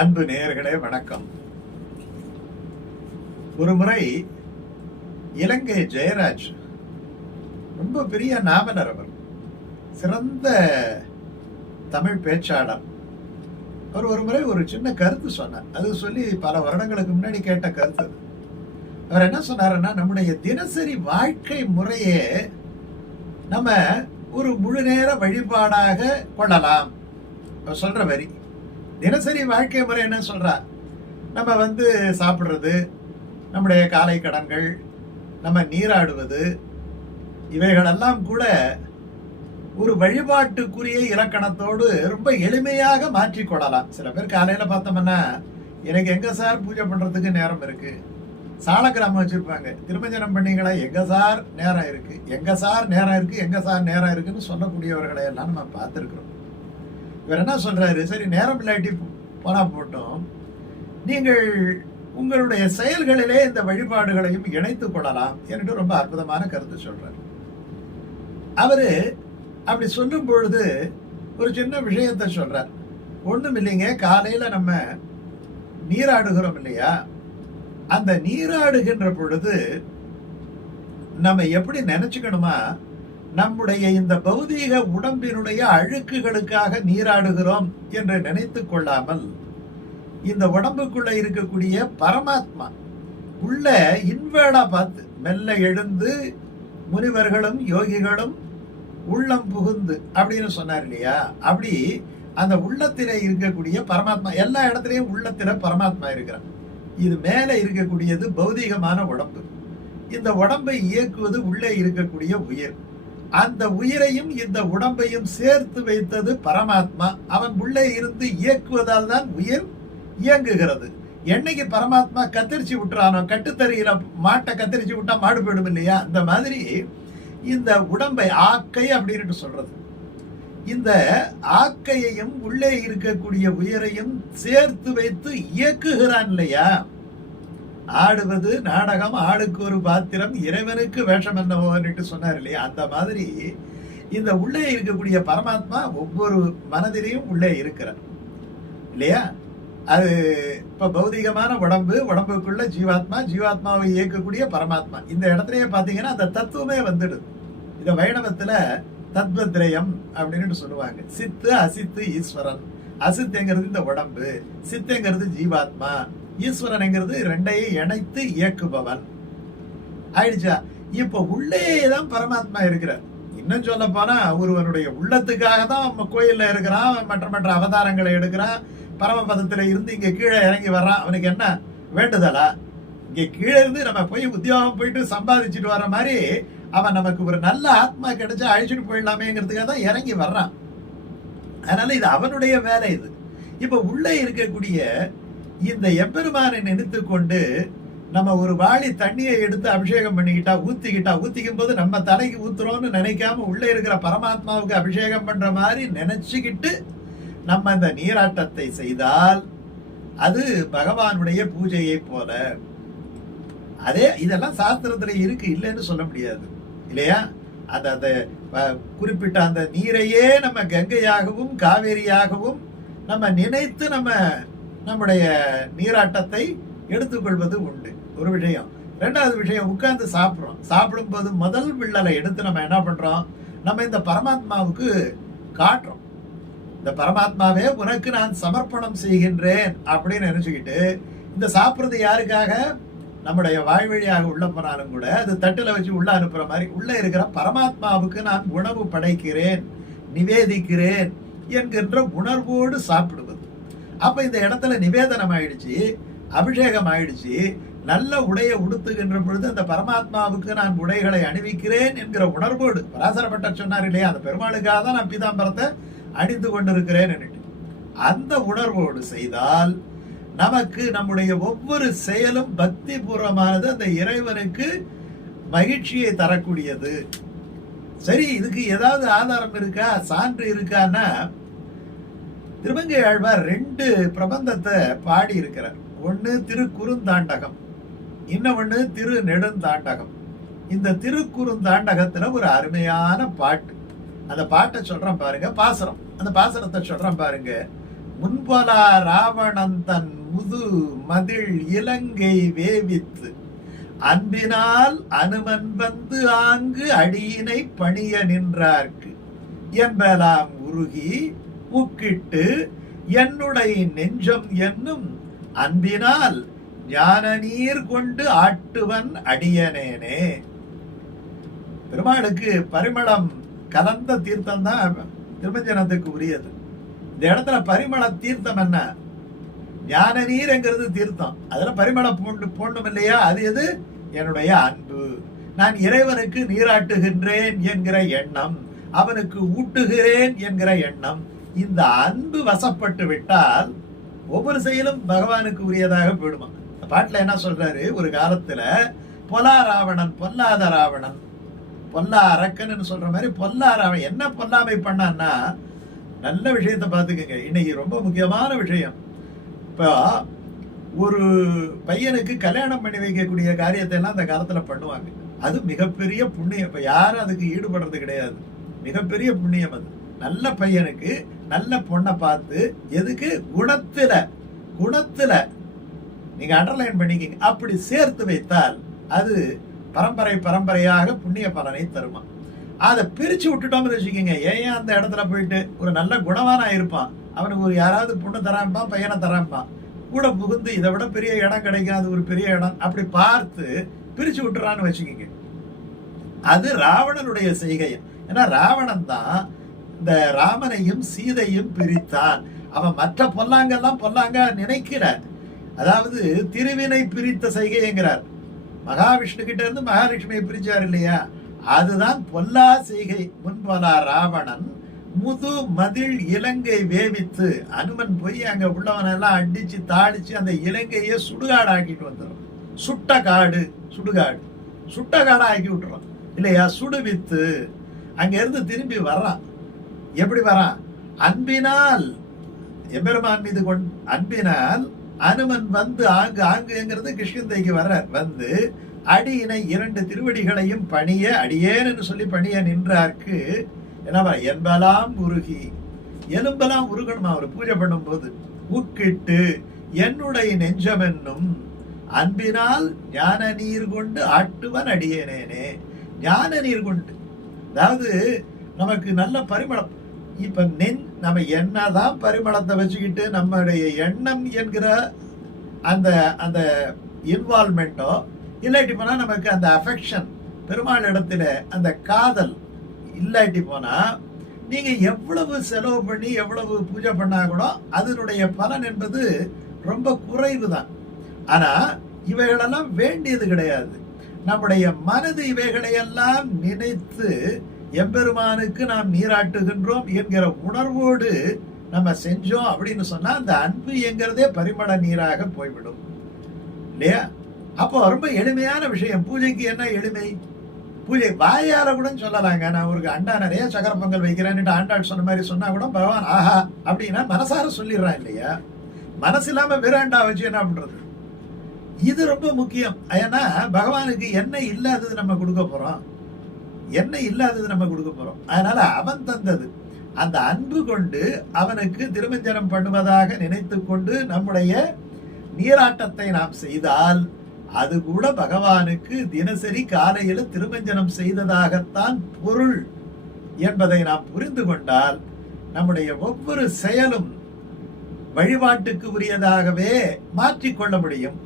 அன்பு நேயர்களே வணக்கம். ஒரு முறை இலங்கை ஜெயராஜ் ரொம்ப பெரிய நாவலர் அவர் சிறந்த தமிழ் பேச்சாளர். அவர் ஒரு முறை ஒரு சின்ன கருத்து சொன்னார். அது சொல்லி பல வருடங்களுக்கு முன்னாடி கேட்ட கருத்து அவர் என்ன சொன்னாருன்னா நம்முடைய தினசரி வாழ்க்கை முறையே நம்ம ஒரு முழு நேர வழிபாடாக கொள்ளலாம். அவர் சொல்ற வரி. தினசரி வாழ்க்கை முறை என்ன சொல்கிறார் நம்ம வந்து சாப்பிட்றது நம்முடைய காலை கடன்கள் நம்ம நீராடுவது இவைகளெல்லாம் கூட ஒரு வழிபாட்டுக்குரிய இலக்கணத்தோடு ரொம்ப எளிமையாக மாற்றிக்கொள்ளலாம் சில பேர் காலையில் பார்த்தோம்னா எனக்கு எங்கே சார் பூஜை பண்ணுறதுக்கு நேரம் இருக்குது சாலக்கிராமம் வச்சுருப்பாங்க. திருமஞ்சனம் பண்ணிங்களா? எங்கே சார் நேரம் இருக்குது எங்கே சார் நேரம் இருக்குது எங்கே சார் நேரம் இருக்குதுன்னு சொல்லக்கூடியவர்களை எல்லாம் நம்ம பார்த்துருக்குறோம். இவர் என்ன சொல்றாரு? சரி நேரம் இல்லாட்டி போனா போட்டோம். நீங்கள் உங்களுடைய செயல்களிலே இந்த வழிபாடுகளையும் இணைத்துக் கொள்ளலாம் என்று ரொம்ப அற்புதமான கருத்து சொல்றாரு. அவரு அப்படி சொல்லும் பொழுது ஒரு சின்ன விஷயத்தை சொல்றார். ஒன்றும் இல்லைங்க காலையில் நம்ம நீராடுகிறோம் இல்லையா? அந்த நீராடுகின்ற பொழுது நம்ம எப்படி நினச்சிக்கணுமா? நம்முடைய இந்த பௌதீக உடம்பினுடைய அழுக்குகளுக்காக நீராடுகிறோம் என்று நினைத்து கொள்ளாமல் இந்த உடம்புக்குள்ள இருக்கக்கூடிய பரமாத்மா உள்ள இன்வேடா பார்த்து மெல்ல எழுந்து முனிவர்களும் யோகிகளும் உள்ளம் புகுந்து அப்படின்னு சொன்னார் இல்லையா? அப்படி அந்த உள்ளத்திலே இருக்கக்கூடிய பரமாத்மா எல்லா இடத்துலையும் உள்ளத்தில பரமாத்மா இருக்கிறான். இது மேலே இருக்கக்கூடியது பௌதீகமான உடம்பு. இந்த உடம்பை இயக்குவது உள்ளே இருக்கக்கூடிய உயிர். அந்த உயிரையும் இந்த உடம்பையும் சேர்த்து வைத்தது பரமாத்மா. அவன் உள்ளே இருந்து இயக்குவதால் தான் உயிர் இயங்குகிறது. என்னைக்கு பரமாத்மா கத்திரிச்சு விட்டுறானோ கட்டுத்தறியில மாட்டை கத்திரிச்சு விட்டா மாடு போயிடும் இல்லையா? அந்த மாதிரி இந்த உடம்பை ஆக்கை அப்படின்னு சொல்றது. இந்த ஆக்கையையும் உள்ளே இருக்கக்கூடிய உயிரையும் சேர்த்து வைத்து இயக்குகிறான் இல்லையா? ஆடுவது நாடகம் ஆளுக்கு ஒரு பாத்திரம் இறைவனுக்கு வேஷம் என்னவோன்னுட்டு சொன்னார் இல்லையா? அந்த மாதிரி இந்த உள்ளே இருக்கக்கூடிய பரமாத்மா ஒவ்வொரு மனதிலையும் உள்ளே இருக்கிறார். இல்லையா? அது இப்ப பௌதிகமான உடம்பு உடம்புக்குள்ள ஜீவாத்மா ஜீவாத்மாவை இயக்கக்கூடிய பரமாத்மா. இந்த இடத்துலயே பாத்தீங்கன்னா அந்த தத்துவமே வந்துடுது. இந்த வைணவத்துல தத்வத்ரயம் அப்படின்னு சொல்லுவாங்க. சித்து அசித்து ஈஸ்வரன். அசித்துங்கிறது இந்த உடம்பு சித்துங்கிறது ஜீவாத்மா ஈஸ்வரனுங்கிறது ரெண்டையும் இணைத்து இயக்குபவன். ஆயிடுச்சா? இப்ப உள்ளே தான் பரமாத்மா இருக்கிறார். இன்னும் சொல்ல போனா ஒருவனுடைய உள்ளத்துக்காக தான் நம்ம கோயில்ல இருக்கிறான் மற்ற மற்ற அவதாரங்களை எடுக்கிறான் பரமபதத்துல இருந்து இங்க கீழே இறங்கி வர்றான். அவனுக்கு என்ன? வேண்டுதலா? இங்க கீழே இருந்து நம்ம போய் உத்தியோகம் போயிட்டு சம்பாதிச்சுட்டு வர மாதிரி அவன் நமக்கு ஒரு நல்ல ஆத்மா கிடைச்சா அழிச்சுட்டு போயிடலாமேங்கிறதுக்காக தான் இறங்கி வர்றான். அதனால இது அவனுடைய வேலை இது. இப்ப உள்ளே இருக்கக்கூடிய இந்த எம்பெருமானை நினைத்து கொண்டு நம்ம ஒரு வாளி தண்ணியை எடுத்து அபிஷேகம் பண்ணிக்கிட்டா ஊத்திக்கிட்டா ஊத்திக்கும் போது நம்ம தலைக்கு ஊத்துறோம்னு நினைக்காம உள்ளே இருக்கிற பரமாத்மாவுக்கு அபிஷேகம் பண்ற மாதிரி நினைச்சுக்கிட்டு நம்ம இந்த நீராட்டத்தை செய்தால் அது பகவானுடைய பூஜையை போல. அதே இதெல்லாம் சாஸ்திரத்துல இருக்கு இல்லைன்னு சொல்ல முடியாது. இல்லையா? அந்த அந்த குறிப்பிட்ட அந்த நீரையே நம்ம கங்கையாகவும் காவேரியாகவும் நம்ம நினைத்து நம்ம நம்முடைய நீராட்டத்தை எடுத்துக்கொள்வது உண்டு. ஒரு விஷயம். ரெண்டாவது விஷயம் உட்கார்ந்து சாப்பிட்றோம். சாப்பிடும்போது முதல் வில்லலை எடுத்து நம்ம என்ன பண்ணுறோம் நம்ம இந்த பரமாத்மாவுக்கு காட்டுறோம். இந்த பரமாத்மாவே உனக்கு நான் சமர்ப்பணம் செய்கின்றேன் அப்படின்னு நினச்சிக்கிட்டு இந்த சாப்பிட்றது யாருக்காக? நம்முடைய வாய்வழியாக உள்ள போனாலும் கூட அது தட்டுல வச்சு உள்ள அனுப்புற மாதிரி உள்ள இருக்கிற பரமாத்மாவுக்கு நான் உணவு படைக்கிறேன் நிவேதிக்கிறேன் என்கின்ற உணர்வோடு சாப்பிடுவது. அப்ப இந்த இடத்துல நிவேதனம் ஆயிடுச்சு அபிஷேகம் ஆயிடுச்சு நல்ல உடையை உடுத்துகின்ற பொழுது அந்த பரமாத்மாவுக்கு நான் உடைகளை அணிவிக்கிறேன் என்கிற உணர்வோடு பராசரப்பட்டர் சொன்னார் இல்லையா அந்த பெருமாளுக்காக தான் நான் பீதாம்பரத்தை அணிந்து கொண்டிருக்கிறேன் அந்த உணர்வோடு செய்தால் நமக்கு நம்முடைய ஒவ்வொரு செயலும் பக்தி பூர்வமானது அந்த இறைவனுக்கு மகிழ்ச்சியை தரக்கூடியது. சரி இதுக்கு ஏதாவது ஆதாரம் இருக்கா சான்று இருக்கான்னா திருமங்கை ஆழ்வார் ரெண்டு பிரபந்தத்தை பாடி இருக்கிறார் ஒன்னு திருக்குறுந்தாண்டகம் இன்னொன்று திரு நெடுந்தாண்டகம் இந்த திருக்குறுந்தாண்டகத்தில் ஒரு அருமையான பாட்டு. அந்த பாட்டை சொல்கிறேன் பாருங்க பாசரம். அந்த பாசரத்தை சொல்கிறேன் பாருங்க முன்பலா ராவணன் தன் முது மதில் இலங்கை வேவித்து. அன்பினால் அனுமன் வந்து ஆங்கு அடியினை பணிய நின்றார்க்கு. என்பலாம் உருகி உக்கிட்டு என்னுடைய நெஞ்சம் என்னும் அன்பினால் ஞான நீர் கொண்டு ஆட்டுவன் அடியனேனே பெருமாளுக்கு பரிமளம் கலந்த தீர்த்தம் தான் திருமஞ்சனத்துக்கு உரியது. இந்த இடத்துல பரிமள தீர்த்தம் என்ன? ஞான நீர்ங்கிறது தீர்த்தம். அதில் பரிமளம் பூண்டு போண்டும் இல்லையா? அது எது? என்னுடைய அன்பு. நான் இறைவனுக்கு நீராட்டுகின்றேன் என்கிற எண்ணம். அவனுக்கு ஊட்டுகிறேன் என்கிற எண்ணம். இந்த அன்பு வசப்பட்டு விட்டால் ஒவ்வொரு செயலும் பகவானுக்கு உரியதாக போயிடுமா? இந்த பாட்டில் என்ன சொல்றாரு? ஒரு காலத்துல பொலா ராவணன் பொல்லாத ராவணன் பொல்லா அரக்கன்னு சொல்ற மாதிரி பொல்லா ராவணன். என்ன பொல்லாமை பண்ணான்னா நல்ல விஷயத்தை பார்த்துக்கங்க. இன்னைக்கு ரொம்ப முக்கியமான விஷயம். இப்போ ஒரு பையனுக்கு கல்யாணம் பண்ணி வைக்கக்கூடிய காரியத்தை எல்லாம் அந்த காலத்தில் பண்ணுவாங்க. அது மிகப்பெரிய புண்ணியம். இப்போ யாரும் அதுக்கு ஈடுபடுறது கிடையாது. மிகப்பெரிய புண்ணியம் அது. நல்ல பையனுக்கு நல்ல பொண்ணை பார்த்து எதுக்கு? குணத்துல குணத்துல நீங்க அண்டர்லைன் பண்ணிக்கிங்க. அப்படி சேர்த்து வைத்தால் அது பரம்பரை பரம்பரையாக புண்ணிய பலனை தருமா? அதை பிரிச்சு விட்டுட்டோம்னு வச்சுக்கோங்க. ஏன் அந்த இடத்துல போயிட்டு? ஒரு நல்ல குணவானா இருப்பான். அவனுக்கு ஒரு யாராவது பொண்ணு தரான்பான் பையனை தரான்பான் கூட புகுந்து இதை விட பெரிய இடம் கிடைக்காது ஒரு பெரிய இடம். அப்படி பார்த்து பிரிச்சு விட்டுறான்னு வச்சுக்கோங்க. அது ராவணனுடைய செய்கை. ஏன்னா ராவணன் தான் இந்த ராமனையும் சீதையும் பிரித்தான். அவன் மற்ற பொல்லாங்கெல்லாம் பொல்லாங்க நினைக்கிற அதாவது திருவினை பிரித்த செய்கைங்கிறார். மகாவிஷ்ணு கிட்ட இருந்து மகாலட்சுமியை பிரிச்சார் இல்லையா? அதுதான் பொல்லா செய்கை. முன்பொலா ராவணன் முது மதில் இலங்கை வேவித்து அனுமன் போய் அங்க உள்ளவனெல்லாம் அடிச்சு தாளிச்சு அந்த இலங்கையை சுடுகாடு ஆக்கிட்டு வந்துடும் சுட்ட காடு சுடுகாடு. சுட்ட காடா ஆக்கி விட்டுறான் இல்லையா? சுடுவித்து அங்க இருந்து திரும்பி வர்றான். எப்படி வரான் அன்பினால் எம்பெருமான் மீது கொண் அன்பினால் அனுமன் வந்து ஆங்கு ஆங்குங்கிறது கிருஷ்ணந்தைக்கு வர்றார். வந்து அடியினை இரண்டு திருவடிகளையும் பணிய அடியேன்னு சொல்லி பணிய நின்றார்க்கு என்னவா என்பலாம் உருகி. எலும்பெல்லாம் உருகணுமா? அவர் பூஜை பண்ணும்போது உக்கிட்டு என்னுடைய நெஞ்சமென்னும் அன்பினால் ஞான நீர் கொண்டு ஆட்டுவன் அடியேனேனே. ஞான நீர் கொண்டு. அதாவது நமக்கு நல்ல பரிமளம். இப்ப நென் நம்ம என்னதான் பரிமளத்தை வச்சுக்கிட்டு நம்மளுடைய எண்ணம் என்கிற அந்த அந்த இன்வால்மெண்ட்டோ இல்லாட்டி போனால் நமக்கு அந்த அஃபெக்ஷன் பெருமாள் இடத்துல அந்த காதல் இல்லாட்டி போனா நீங்க எவ்வளவு செலவு பண்ணி எவ்வளவு பூஜை பண்ணா கூட அதனுடைய பலன் என்பது ரொம்ப குறைவு தான் ஆனா இவைகளெல்லாம் வேண்டியது கிடையாது. நம்முடைய மனது இவைகளையெல்லாம் நினைத்து எம்பெருமானுக்கு நாம் நீராட்டுகின்றோம் என்கிற உணர்வோடு நம்ம செஞ்சோம் அப்படின்னு சொன்னா அந்த அன்பு என்கிறதே பரிமள நீராக போய்விடும். இல்லையா? அப்போ ரொம்ப எளிமையான விஷயம். பூஜைக்கு என்ன எளிமை? பூஜை வாயால கூட சொல்லலாங்க. நான் ஒரு அண்டா நிறைய சக்கர பொங்கல் வைக்கிறேன்னுட்டு ஆண்டாள் சொன்ன மாதிரி சொன்னா கூட பகவான் ஆஹா அப்படின்னா மனசார சொல்லிடுறான் இல்லையா? மனசு இல்லாம வெறும் அண்டா வச்சு என்ன பண்றது? இது ரொம்ப முக்கியம். ஏன்னா பகவானுக்கு என்ன இல்லாதது நம்ம கொடுக்க போறோம். என்ன இல்லாதது நம்ம கொடுக்க போறோம். அதனால அவன் தந்தது. அந்த அன்பு கொண்டு அவனுக்கு திருமஞ்சனம் பண்ணுவதாக நினைத்து கொண்டு நம்முடைய நீராட்டத்தை நாம் செய்தால் அது கூட பகவானுக்கு தினசரி காலையில திருமஞ்சனம் செய்ததாகத்தான் பொருள் என்பதை நாம் புரிந்து கொண்டால் நம்முடைய ஒவ்வொரு செயலும் வழிபாட்டுக்கு உரியதாகவே மாற்றிக்கொள்ள முடியும்.